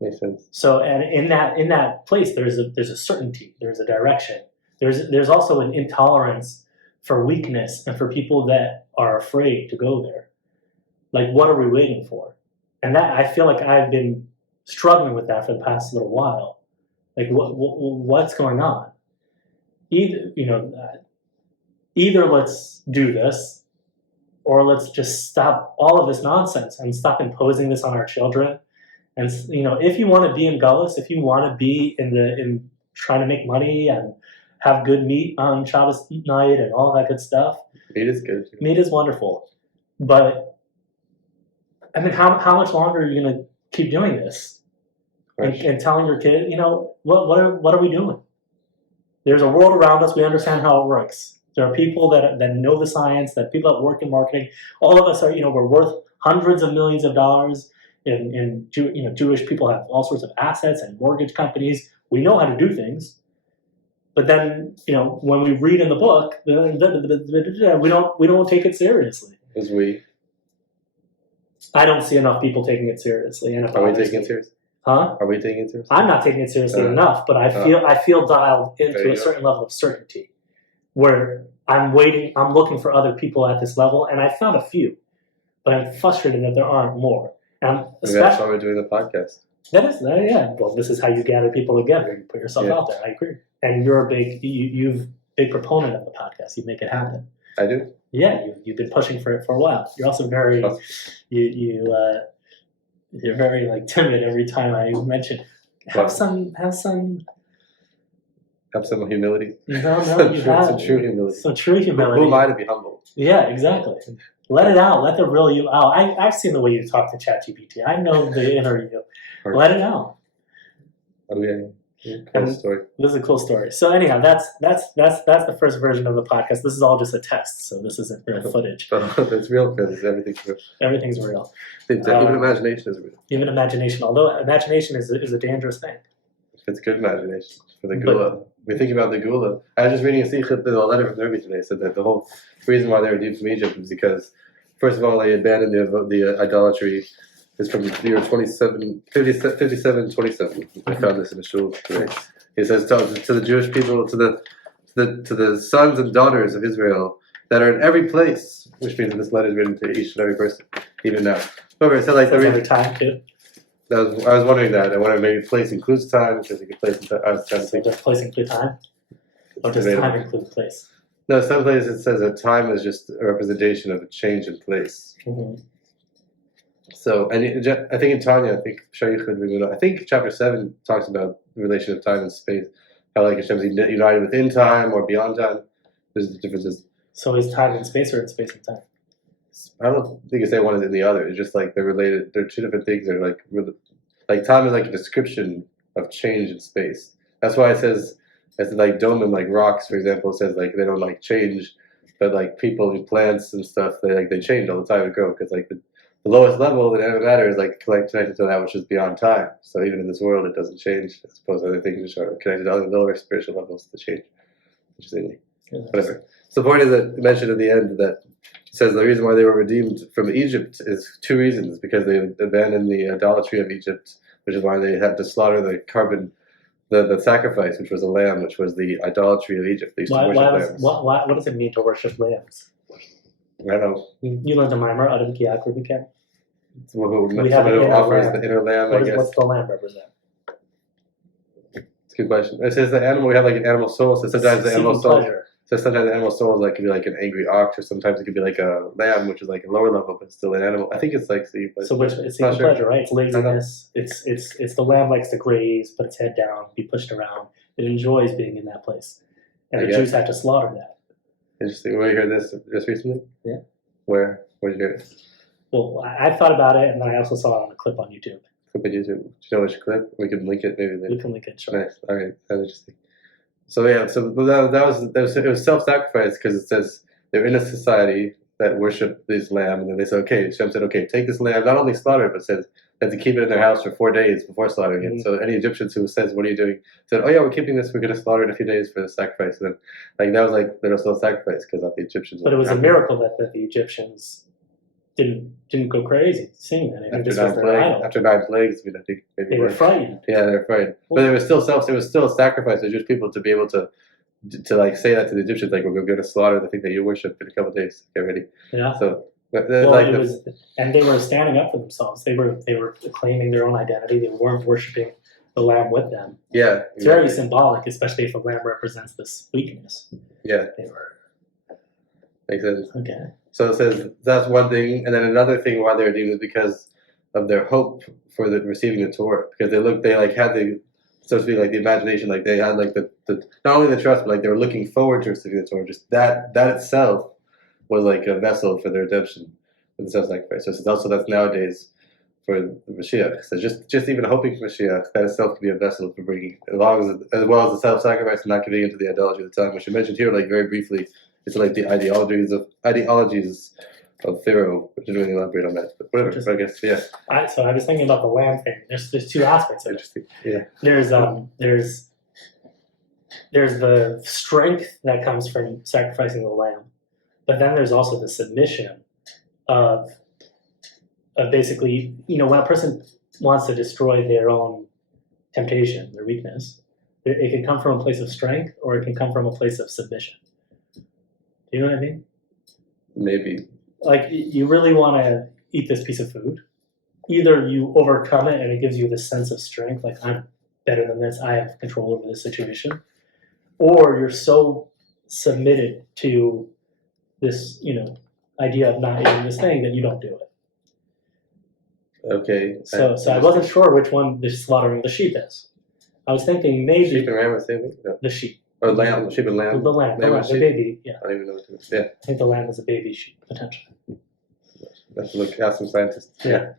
makes sense. So, and in that place, there's a certainty, there's a direction. There's also an intolerance for weakness and for people that are afraid to go there. Like, what are we waiting for? And that I feel like I've been struggling with that for the past little while. Like, what's going on? Either let's do this, or let's just stop all of this nonsense and stop imposing this on our children. And if you want to be in Gullus, if you want to be in trying to make money and have good meat on Shabbos night and all that good stuff, Meat is good. meat is wonderful. But I mean, how much longer are you gonna keep doing this and telling your kid, what are we doing? There's a world around us. We understand how it works. There are people that know the science, that people that work in marketing. All of us are, we're worth hundreds of millions of dollars. Jewish people have all sorts of assets and mortgage companies. We know how to do things. But then, when we read in the book, we don't take it seriously. Because we. I don't see enough people taking it seriously. And Are we taking it seriously? Huh? Are we taking it seriously? I'm not taking it seriously enough, but I feel dialed into a certain level of certainty, where I'm looking for other people at this level, and I found a few, but I'm frustrated that there aren't more. And that's why we're doing the podcast. That is, yeah. Well, this is how you gather people together. You put yourself out there. I agree. And you're a big proponent of the podcast. You make it happen. I do. Yeah, you've been pushing for it for a while. You're also very you're very like timid every time I mention. Have some humility. No, you have some true humility. Some true humility. Who am I to be humble? Yeah, exactly. Let it out. Let the real you out. I've seen the way you talk to ChatGPT. I know the inner you. Let it out. Okay. Cool story. This is a cool story. So anyhow, that's the first version of the podcast. This is all just a test, so this isn't real footage. It's real because everything's real. Everything's real. Even imagination is real. Even imagination, although imagination is a dangerous thing. It's good imagination for the gula. We think about the gula. I was just reading a letter from the Rebbe today. Said that the whole reason why they were redeemed from Egypt was because, first of all, they abandoned the idolatry. It's from the year 57, 27. I found this in the shul today. He says to the Jewish people, to the sons and daughters of Israel that are in every place, which means that this letter is written to each and every person, even now. Remember, it said like the reason. Time too. I was wondering that. I wonder maybe place includes time because you could place. I was trying to think. Does place include time? Or does time include place? No, some places it says that time is just a representation of a change in place. Mm-hmm. So, and I think in Tanya, I think chapter 7 talks about the relation of time and space. How like Hashem's united within time or beyond time. There's differences. So is time in space or in space and time? I don't think you say one is in the other. It's just like they're related. They're two different things. They're like time is like a description of change in space. That's why it says, it's like dome and like rocks, for example. It says like they don't like change, but like people and plants and stuff, they change all the time and grow because like the lowest level that ever matter is like connected to that which is beyond time. So even in this world, it doesn't change. I suppose other things which are connected to other lower spiritual levels to change. Interestingly, whatever. So the point is that it mentioned at the end that it says the reason why they were redeemed from Egypt is two reasons: because they abandoned the idolatry of Egypt, which is why they had to slaughter the sacrifice, which was a lamb, which was the idolatry of Egypt. They used to worship lambs. What does it mean to worship lambs? I don't know. You learned the mimer, Adam Kiyak Rubikan. Someone who offers the inner lamb, I guess. What's the lamb represent? It's a good question. It says the animal, we have like an animal soul, so sometimes the animal soul. Pleasure. So sometimes the animal soul could be like an angry ox, or sometimes it could be like a lamb, which is like a lower level, but still an animal. I think it's like seeing pleasure. So which it's seeking pleasure, right? It's laziness. It's the lamb likes to graze, put its head down, be pushed around. It enjoys being in that place, and the Jews had to slaughter that. Interesting. Where you heard this just recently? Yeah. Where did you hear it? Well, I thought about it, and then I also saw it on a clip on YouTube. Clip on YouTube. Do you know which clip? We can link it maybe later. We can link it. Sure. Nice. All right. That's interesting. So yeah, it was self-sacrifice because it says they're in a society that worship this lamb, and then they said, okay, Hashem said, okay, take this lamb, not only slaughter it, but says they had to keep it in their house for 4 days before slaughtering it. So any Egyptians who says, what are you doing? Said, oh yeah, we're keeping this, we're going to slaughter it in a few days for the sacrifice. And then like that was like there was no sacrifice because of the Egyptians. But it was a miracle that the Egyptians didn't go crazy seeing that. After 9 plagues, I think maybe they were frightened. Yeah, they were frightened. But it was still a sacrifice to Jewish people to be able to like say that to the Egyptians, like we're going to slaughter the thing that you worship in a couple of days. Get ready. Yeah. So and they were standing up for themselves. They were claiming their own identity. They weren't worshiping the lamb with them. Yeah. It's very symbolic, especially if the lamb represents this weakness. Yeah. They were. Makes sense. Okay. So it says that's one thing, and then another thing why they're doing it is because of their hope for receiving the Torah, because they had the, so to speak, like the imagination, like they had like the not only the trust, but like they were looking forward to receiving the Torah. Just that itself was like a vessel for their redemption, for the self-sacrifice. So it's also that's nowadays for the Mashiach. So just even hoping for Mashiach, that itself could be a vessel for bringing, as well as the self-sacrifice and not giving into the idolatry of the time, which you mentioned here, like very briefly. It's like the ideologies of Pharaoh, which didn't really elaborate on that, but whatever. But I guess So I was thinking about the lamb thing. There's two aspects of it. Interesting. Yeah. There's the strength that comes from sacrificing the lamb, but then there's also the submission of basically, when a person wants to destroy their own temptation, their weakness, it can come from a place of strength or it can come from a place of submission. Do you know what I mean? Maybe. Like, you really want to eat this piece of food. Either you overcome it and it gives you this sense of strength, like I'm better than this, I have control over this situation. Or you're so submitted to this, idea of not eating this thing that you don't do it. Okay. So I wasn't sure which one the slaughtering the sheep is. I was thinking maybe sheep and ram are the same thing? No. The sheep. Or lamb, sheep and lamb. The lamb, the baby, yeah. I don't even know what it is. Yeah. I think the lamb is a baby sheep, potentially. Let's ask some scientists. Yeah.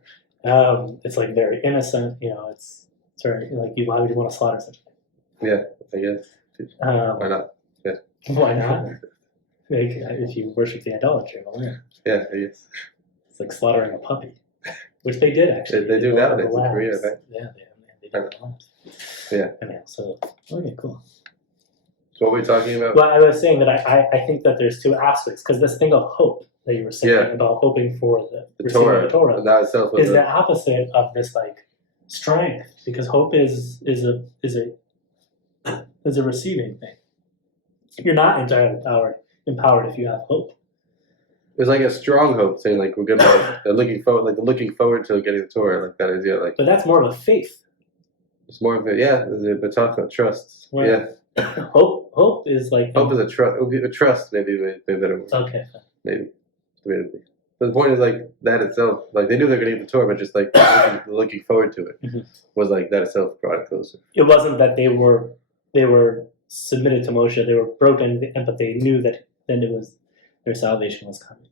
It's like very innocent, it's very, like, why would you want to slaughter such a thing? Yeah, I guess. Why not? Yeah. Why not? Like, if you worship the idolatry, well, yeah. Yeah, I guess. It's like slaughtering a puppy, which they did actually. They do go on nowadays the in Korea, labs. right? Yeah, they do on the labs. Yeah. I mean, so okay, cool. So what were we talking about? Well, I was saying that I think that there's two aspects, because this thing of hope that you were saying about hoping for the receiving Torah. the Torah That itself was is the opposite of this like strength, because hope is a receiving thing. You're not entirely empowered if you have hope. It was like a strong hope, saying like we're gonna looking forward to getting the Torah, like that idea, like. But that's more of a faith. It's more of a there's a betachon, trust. Right. Yeah. Hope is like Hope is a trust. A trust, maybe better word. Okay. Maybe. Debatably. But the point is like that itself. Like they knew they were gonna get the Torah, but just like looking forward to it was like that itself brought it closer. It wasn't that they were submitted to Moshe. They were broken, but they knew that then their salvation was coming.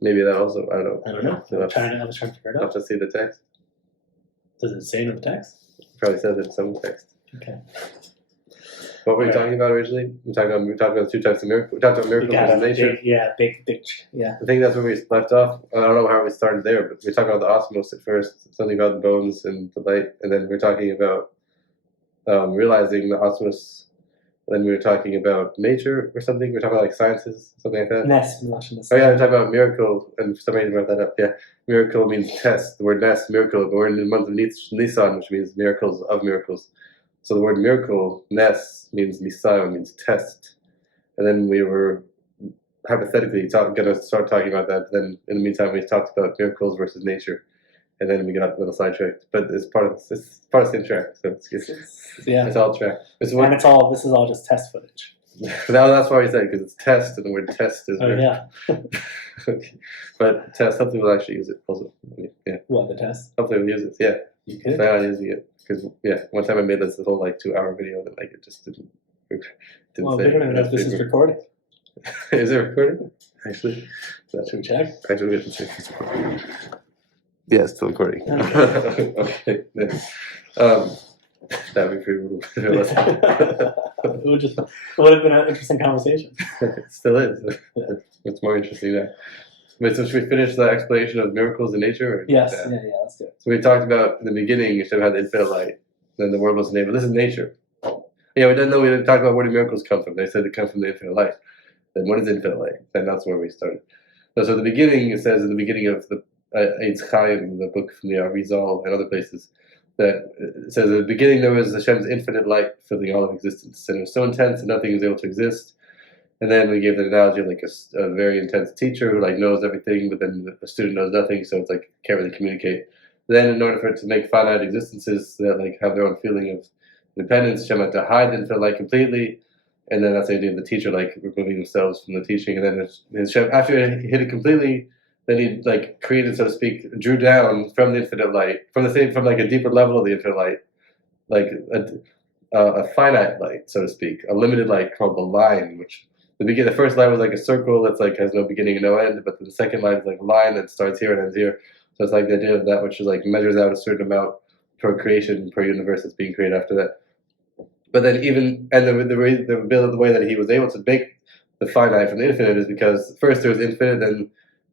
Maybe that also. I don't know. I was trying to figure it I'll out. have to see the text. Does it say in the text? It probably says it in some text. Okay. What were we talking about originally? We talked about 2 types of miracles. We talked about miracles in nature. Big. Yeah. I think that's where we left off. I don't know how we started there, but we talked about the osmos at first, something about the bones and the light, and then we're talking about realizing the osmos. Then we were talking about nature or something. We were talking about like sciences, something like that. Oh yeah, we're talking about miracle, and somebody brought that up. Yeah, miracle means test. The word nest, miracle. But we're in the month of Nisan, which means miracles of miracles. So the word miracle, nes, means nisayon, means test. And then we were hypothetically going to start talking about that. But then in the meantime, we talked about miracles versus nature. And then we got a little sidetracked. But it's part of the same track. So it's all track. This is all just test footage. Now that's why we said, because it's test, and the word test is yeah. Okay. But test, hopefully we'll actually use it also. Yeah. What, the test? Hopefully we'll use it. Yeah. You could. Plan on using it. Because, one time I made this whole, 2-hour video, and, it just didn't Well, say. we don't even know if this is recorded. Is it recording? Actually. Should we check? Actually, we have to check if it's recording. Yeah, it's still recording. Okay. That would be pretty brutal. It would have been an interesting conversation. It still is. It's more interesting now. But so should we finish the explanation of miracles in nature? Or Yes, yeah, let's do it. So we talked about in the beginning, Hashem had the infinite light. Then the world was enabled. This is nature. Yeah, we didn't talk about where do miracles come from. They said they come from the infinite light. Then what is infinite light? Then that's where we started. So the beginning, it says in the beginning of the Eitz Chaim, the book from the Arizal and other places, that it says at the beginning there was Hashem's infinite light filling all of existence. And it was so intense that nothing was able to exist. And then we gave the analogy of a very intense teacher who knows everything, but then the student knows nothing, so it's can't really communicate. Then in order for it to make finite existences that have their own feeling of independence, Hashem had to hide the infinite light completely. And then that's the idea of the teacher removing themselves from the teaching. And then Hashem, after he hid it completely, then he created, so to speak, drew down from the infinite light, from a deeper level of the infinite light, a finite light, so to speak, a limited light called the line, which the first line was a circle that's has no beginning and no end, but the second line is a line that starts here and ends here. So it's the idea of that which is measures out a certain amount per creation, per universe that's being created after that. But then the way that he was able to make the finite from the infinite is because first there was infinite, then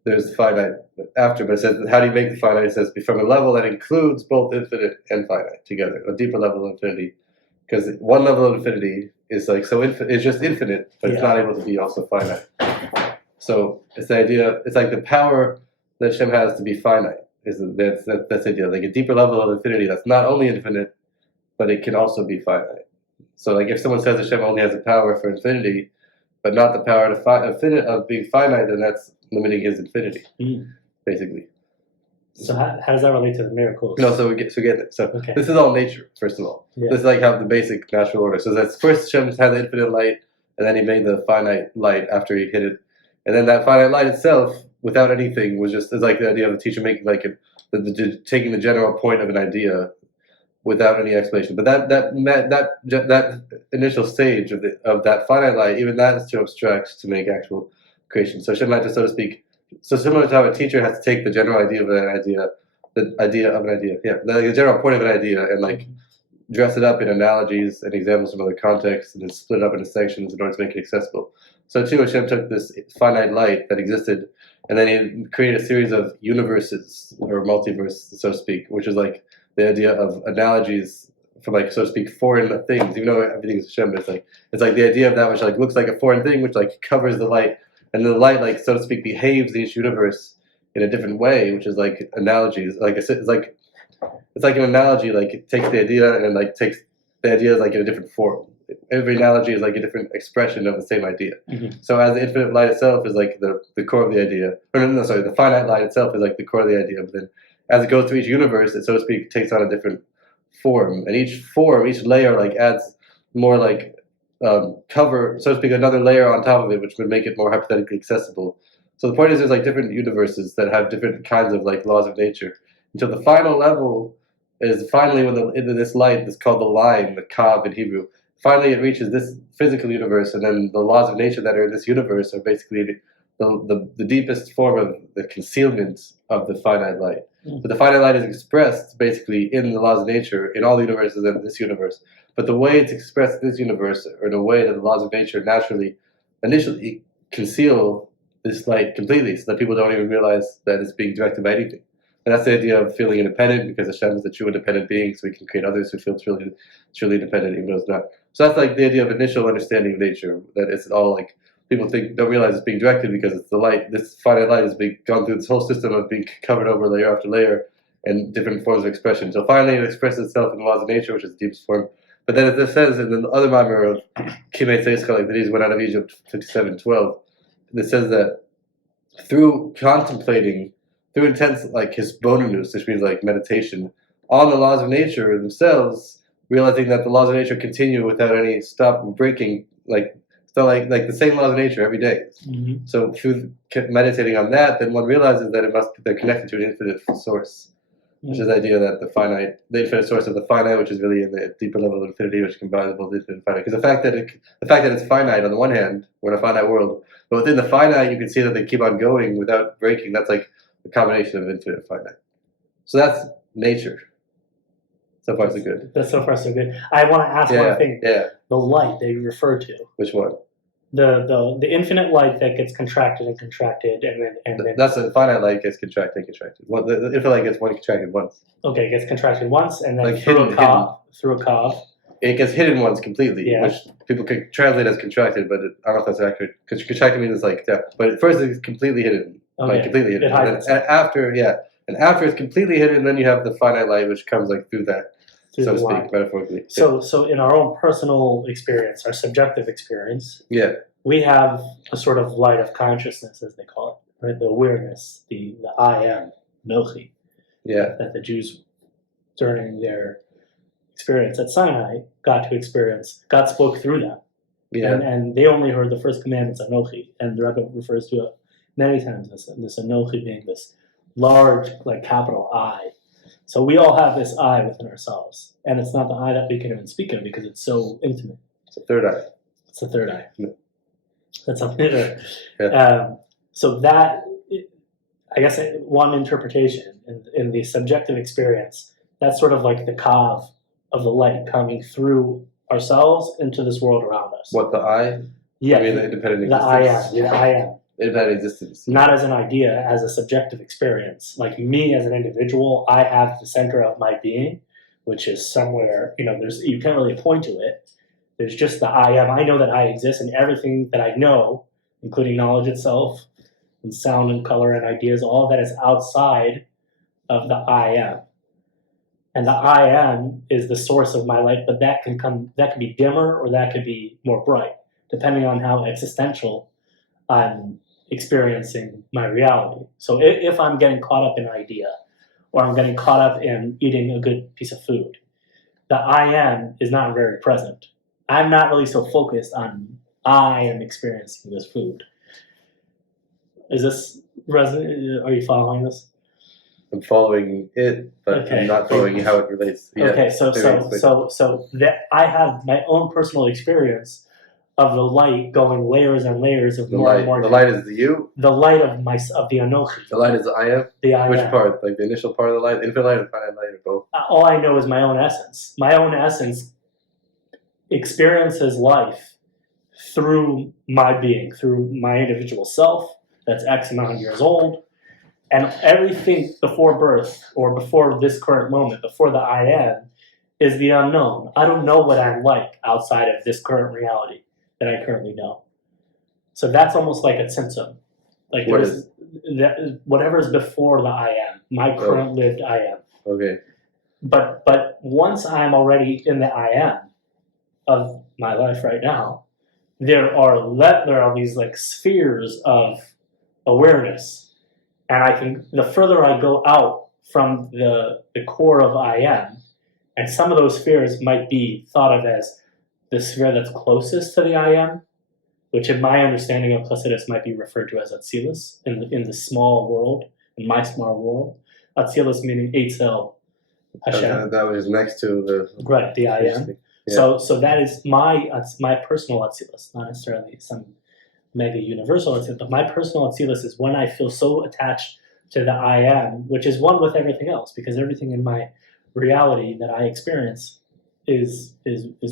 there's finite after. But it says, how do you make the finite? It says, from a level that includes both infinite and finite together, a deeper level of infinity. Because one level of infinity is it's just infinite, but it's not able to be also finite. So it's the idea, it's the power that Hashem has to be finite. That's the idea, a deeper level of infinity that's not only infinite, but it can also be finite. So if someone says Hashem only has the power for infinity, but not the power of being finite, then that's limiting his infinity, basically. So how does that relate to the miracles? No, so we get it. So okay. This is all nature, first of all. Yeah. This is how the basic natural order. So that's first Hashem had the infinite light, and then he made the finite light after he hid it. And then that finite light itself, without anything, was just the idea of the teacher making taking the general point of an idea without any explanation. But that initial stage of that finite light, even that is too abstract to make actual creation. So Hashem had to, so to speak. So similar to how a teacher has to take the general idea of an idea, the idea of an idea, the general point of an idea, and dress it up in analogies and examples from other contexts, and then split it up into sections in order to make it accessible. So too, Hashem took this finite light that existed, and then he created a series of universes, or multiverse, so to speak, which is like the idea of analogies from, like, so to speak, foreign things. Even though everything is Hashem, but it's like the idea of that which like looks like a foreign thing, which like covers the light, and the light, like, so to speak, behaves in each universe in a different way, which is like analogies. Like I said, it's like an analogy. Like, it takes the idea and like takes the idea like in a different form. Every analogy is like a different expression of the same idea. So as the infinite light itself is like the core of the idea, or no, sorry, the finite light itself is like the core of the idea. But then as it goes through each universe, it, so to speak, takes on a different form, and each layer like adds more like cover, so to speak, another layer on top of it, which would make it more hypothetically accessible. So the point is, there's like different universes that have different kinds of like laws of nature, until the final level is finally when into this light that's called the line, the kav in Hebrew. Finally, it reaches this physical universe, and then the laws of nature that are in this universe are basically the deepest form of the concealment of the finite light. But the finite light is expressed basically in the laws of nature in all the universes and this universe. But the way it's expressed in this universe, or the way that the laws of nature naturally, initially conceal this light completely, so that people don't even realize that it's being directed by anything. And that's the idea of feeling independent, because Hashem is the true independent being, so we can create others who feel truly independent, even though it's not. So that's like the idea of initial understanding of nature, that it's all like, people don't realize it's being directed because it's the light. This finite light is being gone through this whole system of being covered over layer after layer and different forms of expression. So finally it expresses itself in the laws of nature, which is the deepest form. But then it says in the other mimer of Kimei Tzeiska, like that he went out of Egypt 57:12, it says that through contemplating, through intense like hisbonenus, which means like meditation, on the laws of nature themselves, realizing that the laws of nature continue without any stop breaking, like the same laws of nature every day. So through meditating on that, then one realizes that they're connected to an infinite source, which is the idea that the infinite source of the finite, which is really in the deeper level of infinity, which combines both infinite and finite. Because the fact that it's finite on the one hand, we're in a finite world, but within the finite, you can see that they keep on going without breaking. That's like a combination of infinite and finite. So that's nature. So far, so good. That's so far so good. I want to ask one thing. Yeah. The light they refer to. Which one? The infinite light that gets contracted, and then that's the finite light gets contracted. Well, the infinite light gets contracted once. Okay, it gets contracted once, and then like through a kav. It gets hidden once completely, which people could translate as contracted, but I don't know if that's accurate. Because contracted means it's like that. But at first it's completely hidden, like completely hidden. And after it's completely hidden, then you have the finite light, which comes like through that, so to speak, metaphorically. So in our own personal experience, our subjective experience, we have a sort of light of consciousness, as they call it, right? The awareness, the I am, Nochi, that the Jews during their experience at Sinai got to experience. God spoke through them, and they only heard the first commandments, Anochi, and the Rebbe refers to it many times. This Anochi being this large, like capital I. So we all have this I within ourselves, and it's not the I that we can even speak of because it's so intimate. It's a third eye. It's the third eye. That's something there. So that, I guess, one interpretation in the subjective experience, that's sort of like the kav of the light coming through ourselves into this world around us. What, the I? Yeah. I mean the independent existence? The I am. Independent existence. Not as an idea, as a subjective experience. Like me as an individual, I have the center of my being, which is somewhere, you can't really point to it. There's just the I am. I know that I exist, and everything that I know, including knowledge itself, and sound and color and ideas, all of that is outside of the I am. And the I am is the source of my light, but that can be dimmer or that could be more bright, depending on how existential I'm experiencing my reality. So if I'm getting caught up in an idea, or I'm getting caught up in eating a good piece of food, the I am is not very present. I'm not really so focused on I am experiencing this food. Is this resonant? Are you following this? I'm following it, but I'm not following how it relates. So that I have my own personal experience of the light going layers and layers of The more and light. more. The light is the you. The light of the Anochi. The light is the I am. The I Which am. part? Like the initial part of the light, infinite light, and finite light, or both? All I know is my own essence. My own essence experiences life through my being, through my individual self that's X amount of years old. And everything before birth, or before this current moment, before the I am, is the unknown. I don't know what I'm like outside of this current reality that I currently know. So that's almost like a symptom. Like What there's whatever's before the I am, my current lived I am. Okay. But once I'm already in the I am of my life right now, there are these like spheres of awareness. And the further I go out from the core of I am, and some of those spheres might be thought of as the sphere that's closest to the I am, which in my understanding of Chassidus might be referred to as Atzilus in the small world, in my small world. Atzilus meaning Eitzel Hashem. That was next to the Right, the I am. Yeah. So that is my personal Atzilus, not necessarily some mega universal Atzilus, but my personal Atzilus is when I feel so attached to the I am, which is one with everything else, because everything in my reality that I experience is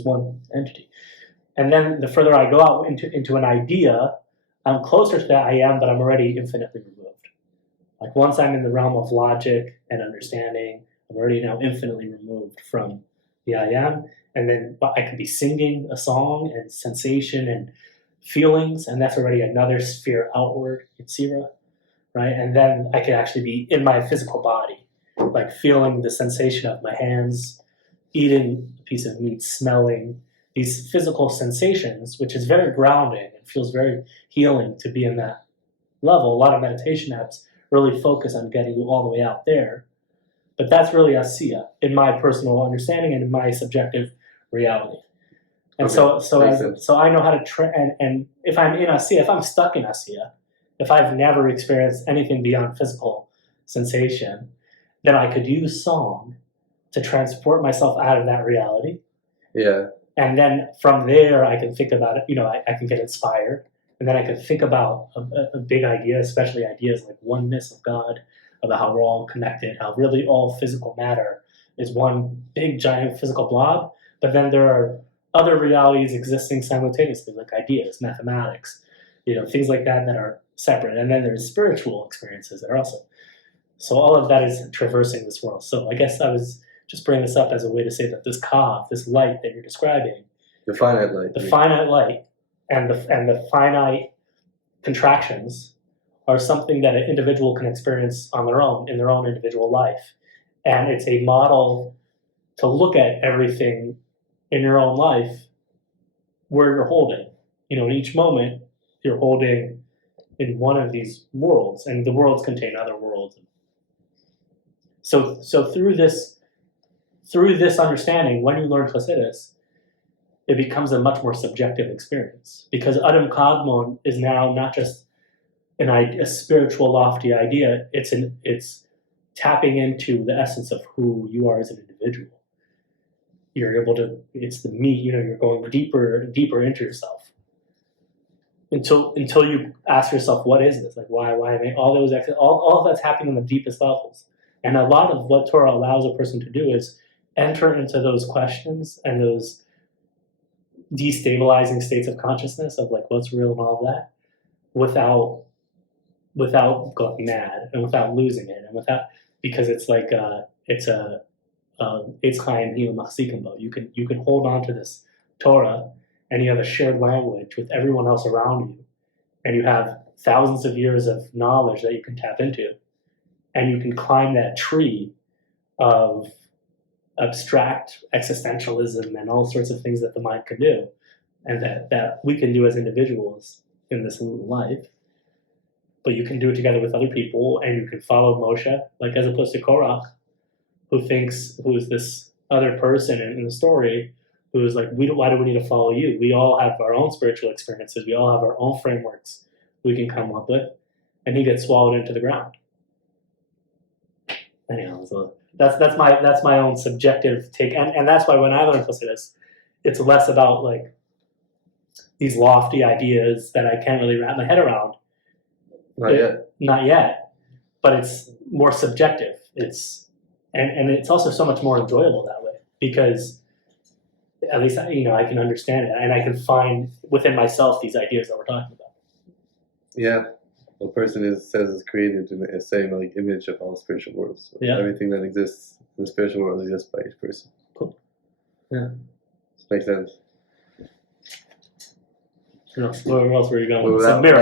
one entity. And then the further I go out into an idea, I'm closer to that I am, but I'm already infinitely removed. Like once I'm in the realm of logic and understanding, I'm already now infinitely removed from the I am. And then I could be singing a song and sensation and feelings, and that's already another sphere outward, Yitzira, right? And then I could actually be in my physical body, like feeling the sensation of my hands, eating a piece of meat, smelling, these physical sensations, which is very grounding and feels very healing to be in that level. A lot of meditation apps really focus on getting you all the way out there. But that's really Asiya, in my personal understanding and in my subjective reality. And okay. so I know how to and if I'm in Asiya, if I'm stuck in Asiya, if I've never experienced anything beyond physical sensation, then I could use song to transport myself out of that reality. Yeah. And then from there, I can think about it. I can get inspired, and then I can think about a big idea, especially ideas like oneness of God, about how we're all connected, how really all physical matter is one big giant physical blob. But then there are other realities existing simultaneously, like ideas, mathematics, things like that are separate. And then there's spiritual experiences that are also. So all of that is traversing this world. So I guess I was just bringing this up as a way to say that this kav, this light that you're describing, the finite light, and the finite contractions are something that an individual can experience on their own, in their own individual life. And it's a model to look at everything in your own life where you're holding. In each moment, you're holding in one of these worlds, and the worlds contain other worlds. So through this understanding, when you learn Chassidus, it becomes a much more subjective experience, because Adam Kadmon is now not just a spiritual, lofty idea. It's tapping into the essence of who you are as an individual. You're able to. It's the me. You're going deeper and deeper into yourself until you ask yourself, what is this? Like, why am I? All of that's happening on the deepest levels. And a lot of what Torah allows a person to do is enter into those questions and those destabilizing states of consciousness of like what's real and all of that, without going mad and without losing it, and because it's like it's chaim hil machzikim bo. You can hold on to this Torah, and you have a shared language with everyone else around you, and you have thousands of years of knowledge that you can tap into, and you can climb that tree of abstract existentialism and all sorts of things that the mind can do, and that we can do as individuals in this life. But you can do it together with other people, and you can follow Moshe, like as opposed to Korach, who is this other person in the story, who is like, why do we need to follow you? We all have our own spiritual experiences. We all have our own frameworks we can come up with, and he gets swallowed into the ground. Anyhow, so that's my own subjective take, and that's why when I learn Chassidus, it's less about like these lofty ideas that I can't really wrap my head around. Not yet. Not yet, but it's more subjective. And it's also so much more enjoyable that way because at least I can understand it and I can find within myself these ideas that we're talking about. Yeah. A person says is created in the same like image of all spiritual worlds. So Yeah. everything that exists in the spiritual world exists by each person. Cool. Yeah. Makes sense. Where else were you going? Well, It's a mirror.